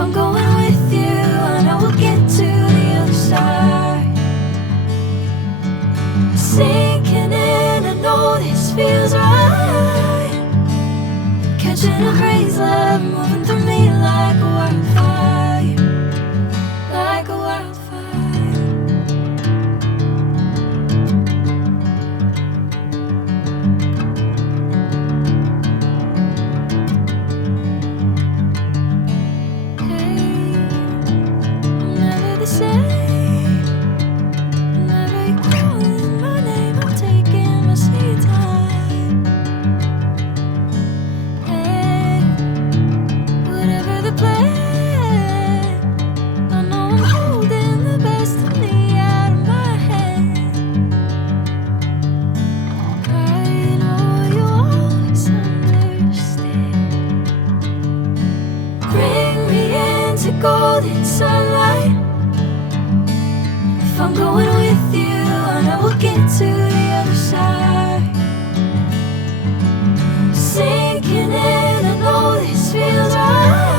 I'm going with you, I know we'll get to the other side. Sinking in, I know this feels right. Catching a crazy love, moving through me like a wildfire, like a wildfire. Hey, I'm never the same. Whenever you're calling my name, I'm taking my sweet time. Hey, whatever the plan, I know I'm holding the best of me out of my hand. I know you always understand. Bring me into golden sunlight. If I'm going with you, I know we'll get to the other side. Sinking in, I know this feels right.